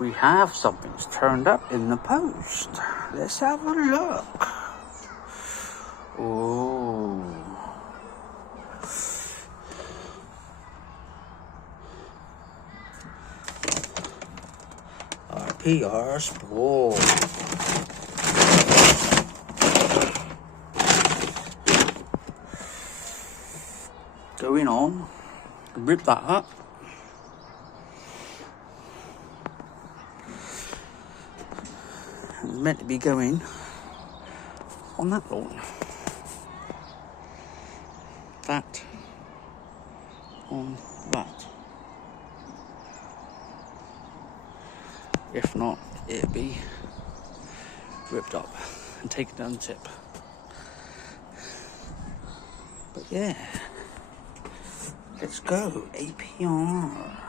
we have something's turned up in the post. Let's have a look. Oh. RPR Sport. Going on. Rip that up. It's meant to be going on that lawn. That on that. If not, it'll be ripped up and taken down the tip. But yeah, let's go APR.